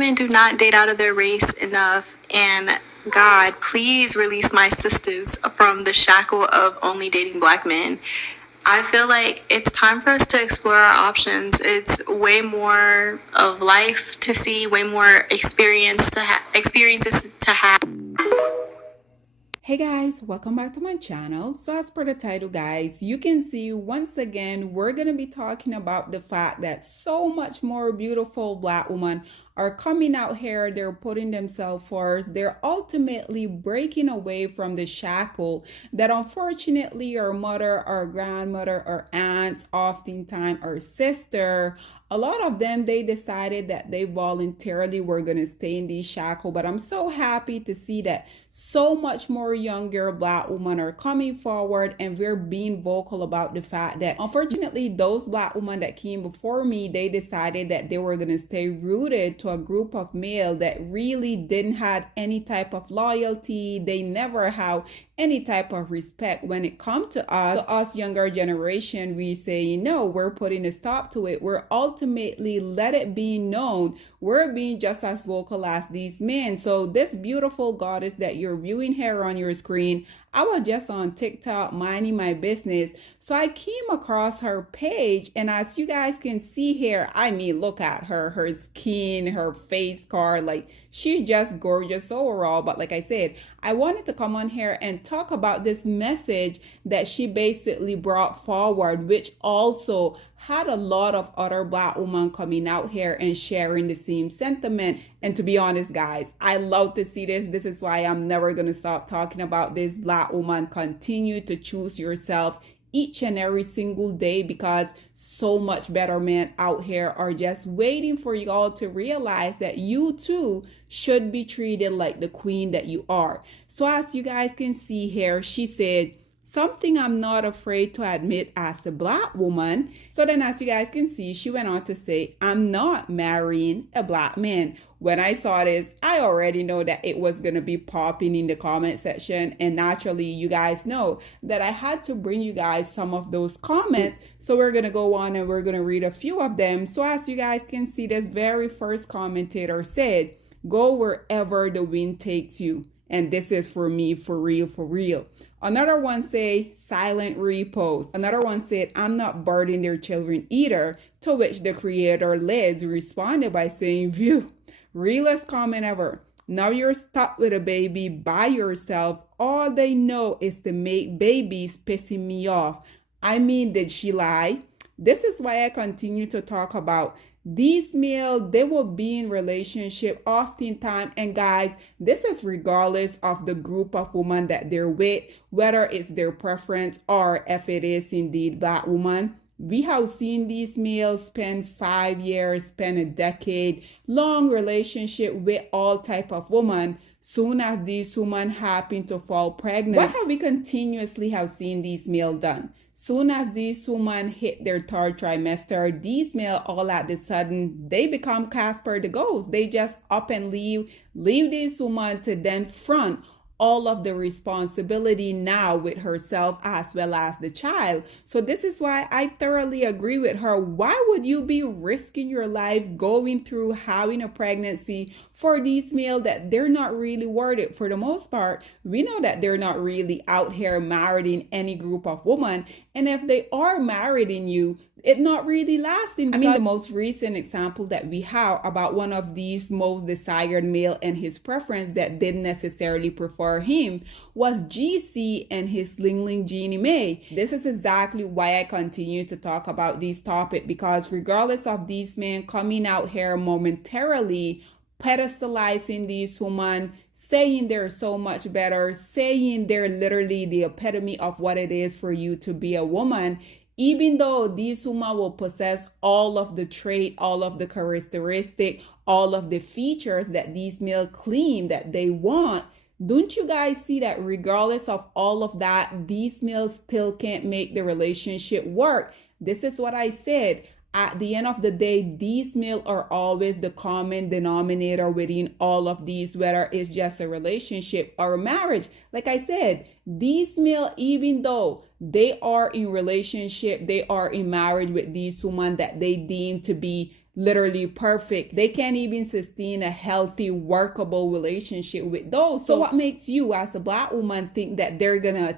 women do not date out of their race enough, and God, please release my sisters from the shackle of only dating black men. I feel like it's time for us to explore our options. It's way more of life to see, way more experiences to have. Hey guys, welcome back to my channel. So as per the title guys, you can see once again we're going to be talking about the fact that so much more beautiful black women are coming out here. They're putting themselves first. They're ultimately breaking away from the shackle that unfortunately our mother, our grandmother, our aunts, oftentimes our sister, a lot of them, they decided that they voluntarily were going to stay in these shackles. But I'm so happy to see that so much more younger black women are coming forward, and we're being vocal about the fact that unfortunately those black women that came before me, they decided that they were going to stay rooted to a group of male that really didn't have any type of loyalty. They never have any type of respect when it comes to us. So us younger generation, we say no, we're putting a stop to it. We're ultimately let it be known we're being just as vocal as these men. So this beautiful goddess that you're viewing here on your screen, I was just on TikTok minding my business, so I came across her page, and as you guys can see here, I mean, look at her skin, her face card, like she's just gorgeous overall. But like I said, I wanted to come on here and talk about this message that she basically brought forward, which also had a lot of other black women coming out here and sharing the same sentiment. And to be honest, guys, I love to see this. This is why I'm never going to stop talking about this. Black woman, continue to choose yourself each and every single day, because so much better men out here are just waiting for y'all to realize that you too should be treated like the queen that you are. So as you guys can see here, she said, something I'm not afraid to admit as a black woman. So then as you guys can see, she went on to say, I'm not marrying a black man. When I saw this, I already know that it was going to be popping in the comment section. And naturally, you guys know that I had to bring you guys some of those comments. So we're going to go on and we're going to read a few of them. So as you guys can see, this very first commentator said, go wherever the wind takes you. And this is for me, for real, for real. Another one say, silent repost. Another one said, I'm not burdening their children either. To which the creator Liz responded by saying, view, realest comment ever. Now you're stuck with a baby by yourself. All they know is to make babies, pissing me off. I mean, did she lie? This is why I continue to talk about these males. They will be in relationship oftentimes, and guys, this is regardless of the group of women that they're with, whether it's their preference or if it is indeed black woman. We have seen these males spend 5 years, spend a decade long relationship with all type of women. Soon as these women happen to fall pregnant, what have we continuously have seen these males done? Soon as these women hit their third trimester, these male all at the sudden, they become Casper the Ghost. They just up and leave these women to then front all of the responsibility now with herself as well as the child. So this is why I thoroughly agree with her. Why would you be risking your life going through having a pregnancy for these male that they're not really worth it? For the most part, we know that they're not really out here married in any group of women. And if they are married in you, it not really lasting. I mean, the most recent example that we have about one of these most desired male and his preference that didn't necessarily prefer him was GC and his Ling Ling Jeannie Mae. This is exactly why I continue to talk about this topic, because regardless of these men coming out here momentarily pedestalizing these women, saying they're so much better, saying they're literally the epitome of what it is for you to be a woman, even though these women will possess all of the trait, all of the characteristic, all of the features that these male claim that they want, don't you guys see that regardless of all of that, these males still can't make the relationship work? This is what I said. At the end of the day, these males are always the common denominator within all of these, whether it's just a relationship or a marriage. Like I said, these males, even though they are in relationship, they are in marriage with these women that they deem to be literally perfect. They can't even sustain a healthy, workable relationship with those. So what makes you as a Black woman think that they're gonna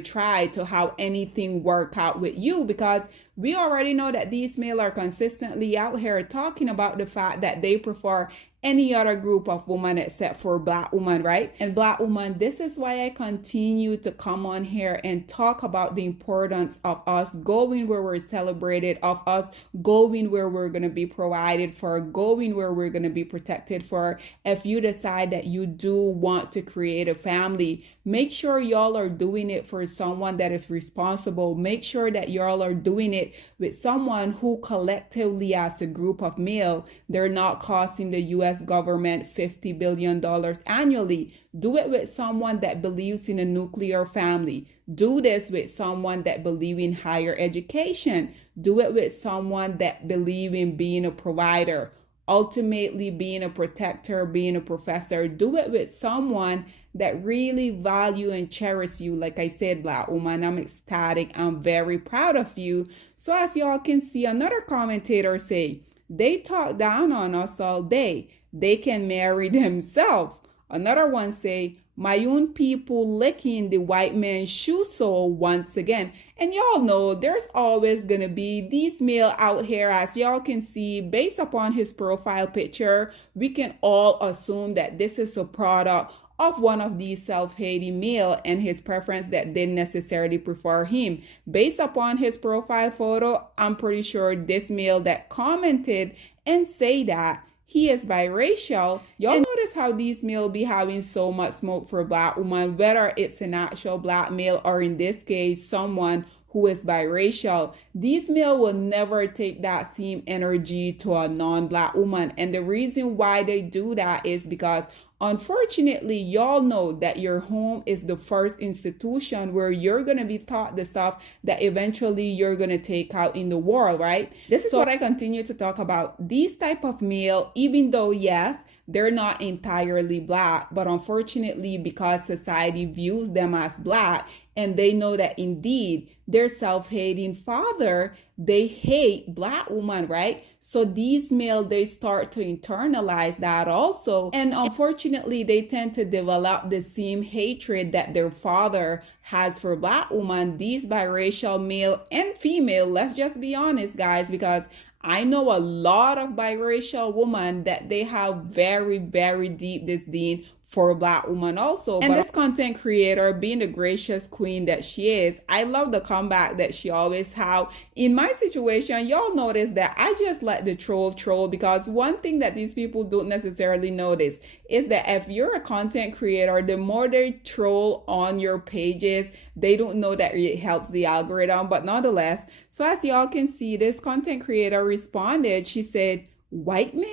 try to have anything work out with you? Because we already know that these males are consistently out here talking about the fact that they prefer any other group of women except for Black women, right? And Black women, this is why I continue to come on here and talk about the importance of us going where we're celebrated, of us going where we're going to be provided for, going where we're going to be protected for. If you decide that you do want to create a family, make sure y'all are doing it for someone that is responsible. Make sure that y'all are doing it with someone who collectively as a group of male, they're not costing the US government $50 billion annually. Do it with someone that believes in a nuclear family. Do this with someone that believes in higher education. Do it with someone that believes in being a provider, ultimately being a protector, being a professor. Do it with someone that really value and cherish you. Like I said, Black woman, I'm ecstatic. I'm very proud of you. So as y'all can see, another commentator say, they talk down on us all day. They can marry themselves. Another one say, my own people licking the white man's shoe sole once again. And y'all know there's always gonna be these male out here, as y'all can see, based upon his profile picture, we can all assume that this is a product of one of these self-hating male and his preference that didn't necessarily prefer him. Based upon his profile photo, I'm pretty sure this male that commented and say that he is biracial. Y'all notice how these male be having so much smoke for Black women, whether it's an actual Black male or in this case, someone who is biracial. These male will never take that same energy to a non-Black woman. And the reason why they do that is because unfortunately, y'all know that your home is the first institution where you're going to be taught the stuff that eventually you're going to take out in the world, right? This is what I continue to talk about. These type of male, even though, yes, they're not entirely Black, but unfortunately, because society views them as Black and they know that indeed their self-hating father, they hate Black women, right? So these male, they start to internalize that also. And unfortunately, they tend to develop the same hatred that their father has for Black women. These biracial male and female, let's just be honest, guys, because I know a lot of biracial women that they have very, very deep disdain for Black women also. And this content creator, being the gracious queen that she is, I love the comeback that she always have. In my situation, y'all notice that I just let the troll because one thing that these people don't necessarily notice is that if you're a content creator, the more they troll on your pages, they don't know that it helps the algorithm. But nonetheless, so as y'all can see, this content creator responded. She said, white man?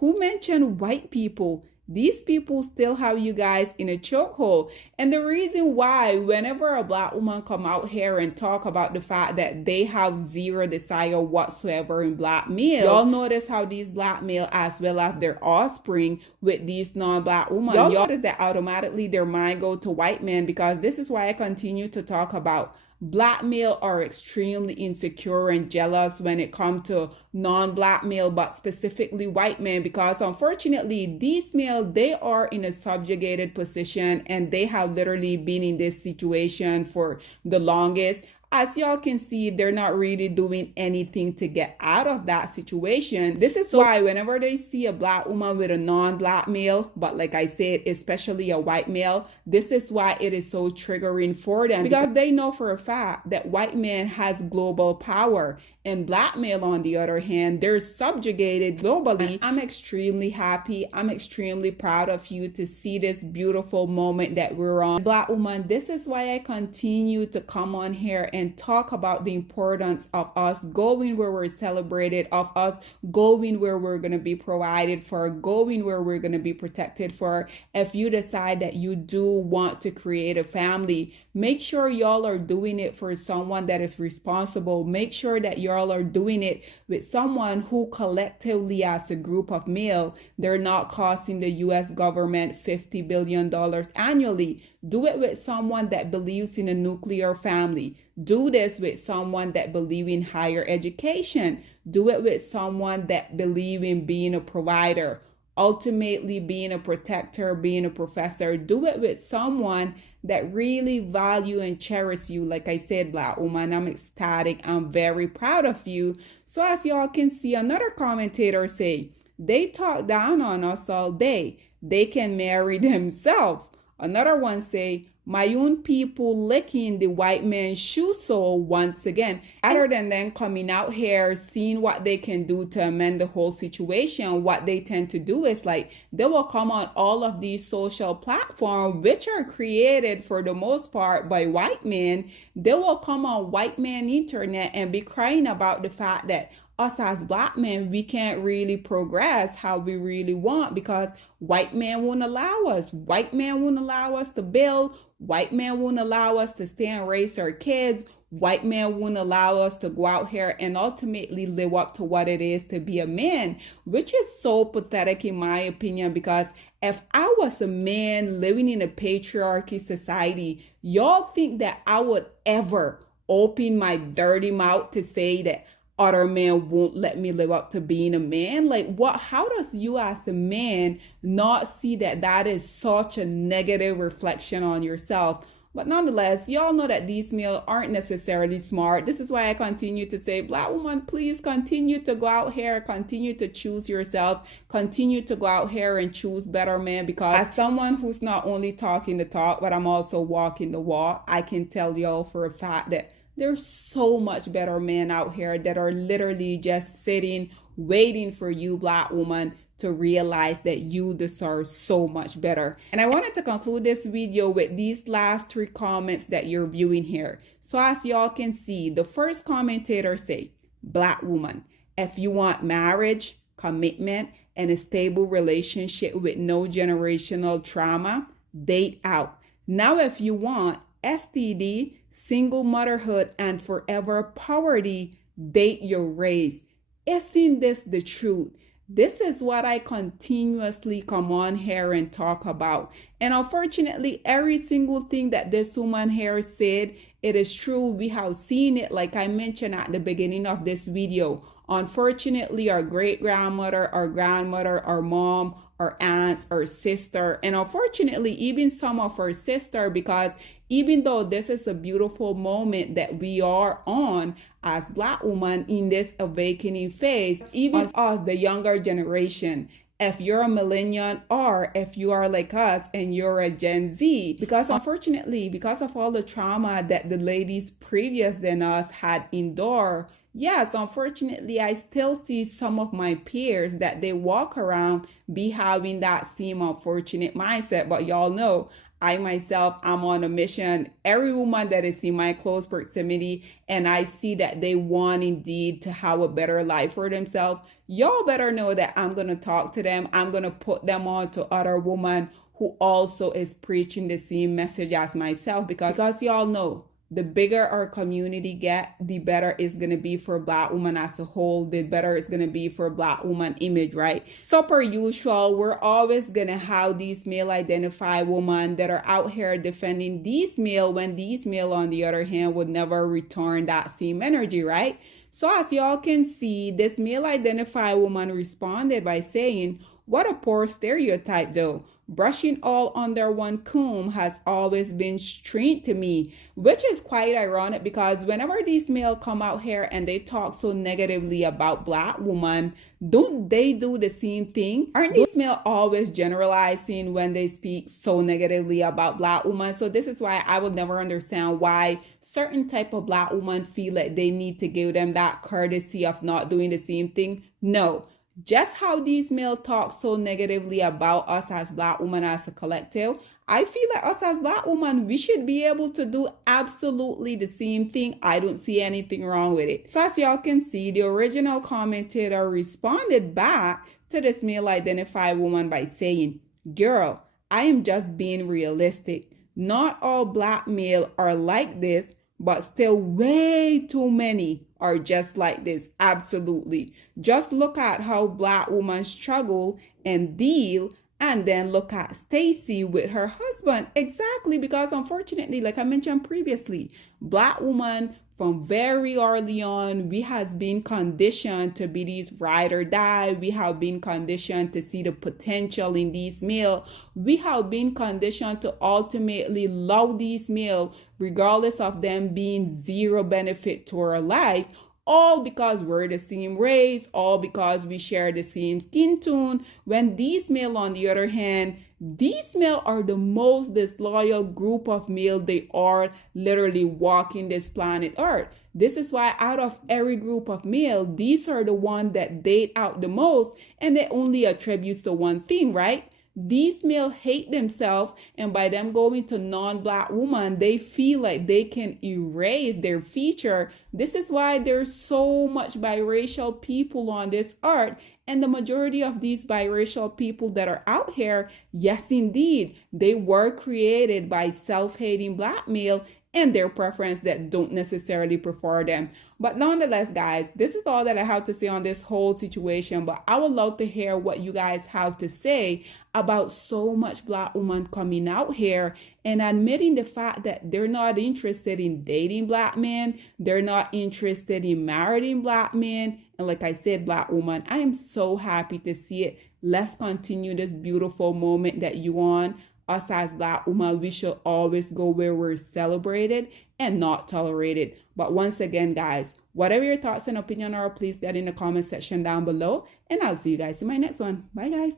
Who mentioned white people? These people still have you guys in a chokehold. And the reason why whenever a Black woman come out here and talk about the fact that they have zero desire whatsoever in Black male, y'all notice how these Black male as well as their offspring with these non-Black women, y'all notice that automatically their mind go to white men, because this is why I continue to talk about Black male are extremely insecure and jealous when it comes to non-Black male, but specifically white men, because unfortunately these male, they are in a subjugated position and they have literally been in this situation for the longest. As y'all can see, they're not really doing anything to get out of that situation. This is why whenever they see a Black woman with a non-Black male, but like I said, especially a white male, this is why it is so triggering for them, because they know for a fact that white man has global power and Black male, on the other hand, they're subjugated globally. I'm extremely happy. I'm extremely proud of you to see this beautiful moment that we're on. Black woman, this is why I continue to come on here and talk about the importance of us going where we're celebrated, of us going where we're going to be provided for, going where we're going to be protected for. If you decide that you do want to create a family, make sure y'all are doing it for someone that is responsible. Make sure that y'all are doing it with someone who collectively as a group of male, they're not costing the US government $50 billion annually. Do it with someone that believes in a nuclear family. Do this with someone that believes in higher education. Do it with someone that believes in being a provider, ultimately being a protector, being a professor. Do it with someone that really value and cherish you. Like I said, Black woman, I'm ecstatic. I'm very proud of you. So as y'all can see, another commentator say, they talk down on us all day. They can marry themselves. Another one say, my own people licking the white man's shoe sole once again. Rather than them coming out here, seeing what they can do to amend the whole situation, what they tend to do is like, they will come on all of these social platforms, which are created for the most part by white men. They will come on white man internet and be crying about the fact that us as Black men, we can't really progress how we really want because white men won't allow us. White men won't allow us to build. White men won't allow us to stay and raise our kids. White men won't allow us to go out here and ultimately live up to what it is to be a man, which is so pathetic in my opinion, because if I was a man living in a patriarchy society, y'all think that I would ever open my dirty mouth to say that other men won't let me live up to being a man? Like, what? How does you as a man not see that that is such a negative reflection on yourself? But nonetheless, y'all know that these males aren't necessarily smart. This is why I continue to say, Black woman, please continue to go out here, continue to choose yourself, continue to go out here and choose better men, because as someone who's not only talking the talk, but I'm also walking the walk, I can tell y'all for a fact that there's so much better men out here that are literally just sitting, waiting for you, Black woman, to realize that you deserve so much better. And I wanted to conclude this video with these last 3 comments that you're viewing here. So as y'all can see, the first commentator say, Black woman, if you want marriage, commitment, and a stable relationship with no generational trauma, date out. Now if you want STD, single motherhood, and forever poverty, date your race. Isn't this the truth? This is what I continuously come on here and talk about. And unfortunately, every single thing that this woman here said, it is true. We have seen it, like I mentioned at the beginning of this video. Unfortunately, our great-grandmother, our grandmother, our mom, our aunts, our sister, and unfortunately, even some of our sister, because even though this is a beautiful moment that we are on as Black women in this awakening phase, even us, the younger generation, if you're a millennial or if you are like us and you're a Gen Z, because unfortunately, because of all the trauma that the ladies previous than us had endured, yes, unfortunately, I still see some of my peers that they walk around be having that same unfortunate mindset. But y'all know, I myself, I'm on a mission. Every woman that is in my close proximity and I see that they want indeed to have a better life for themselves, y'all better know that I'm going to talk to them. I'm going to put them on to other women who also is preaching the same message as myself, because y'all know, the bigger our community get, the better it's going to be for Black women as a whole, the better it's going to be for Black woman image, right? So per usual, we're always going to have these male identified women that are out here defending these male, when these male on the other hand would never return that same energy, right? So as y'all can see, this male identified woman responded by saying, what a poor stereotype though. Brushing all under one comb has always been strange to me, which is quite ironic because whenever these males come out here and they talk so negatively about Black women, don't they do the same thing? Aren't these males always generalizing when they speak so negatively about Black women? So this is why I would never understand why certain type of Black women feel like they need to give them that courtesy of not doing the same thing. No. Just how these males talk so negatively about us as Black women as a collective, I feel like us as Black women, we should be able to do absolutely the same thing. I don't see anything wrong with it. So as y'all can see, the original commentator responded back to this male identified woman by saying, girl, I am just being realistic. Not all Black males are like this, but still way too many are just like this. Absolutely. Just look at how Black women struggle and deal And then look at Stacy with her husband. Exactly, because unfortunately, like I mentioned previously, black woman from very early on, we has been conditioned to be these ride or die. We have been conditioned to see the potential in these male. We have been conditioned to ultimately love these male, regardless of them being zero benefit to our life, all because we're the same race, all because we share the same skin tone. When these male, on the other hand, these male are the most disloyal group of male they are literally walking this planet Earth. This is why out of every group of male, these are the one that date out the most, and it only attributes to one thing, right? These male hate themselves, and by them going to non-black woman, they feel like they can erase their feature. This is why there's so much biracial people on this earth, and the majority of these biracial people that are out here, yes indeed, they were created by self-hating black male and their preference that don't necessarily prefer them. But nonetheless, guys, this is all that I have to say on this whole situation. But I would love to hear what you guys have to say about so much black women coming out here and admitting the fact that they're not interested in dating black men, they're not interested in marrying black men. And like I said, black woman, I am so happy to see it. Let's continue this beautiful moment that you on. Us as black women, we should always go where we're celebrated and not tolerated. But once again, guys, whatever your thoughts and opinion are, please get in the comment section down below. And I'll see you guys in my next one. Bye, guys.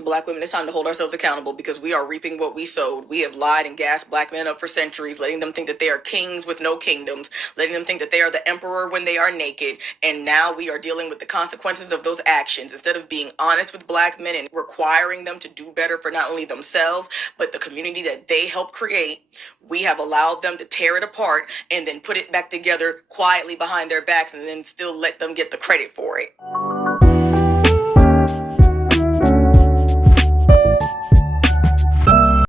Black women, it's time to hold ourselves accountable because we are reaping what we sowed. We have lied and gassed black men up for centuries, letting them think that they are kings with no kingdoms, letting them think that they are the emperor when they are naked. And now we are dealing with the consequences of those actions. Instead of being honest with black men and requiring them to do better for not only themselves, but the community that they helped create, we have allowed them to tear it apart and then put it back together quietly behind their backs and then still let them get the credit for it.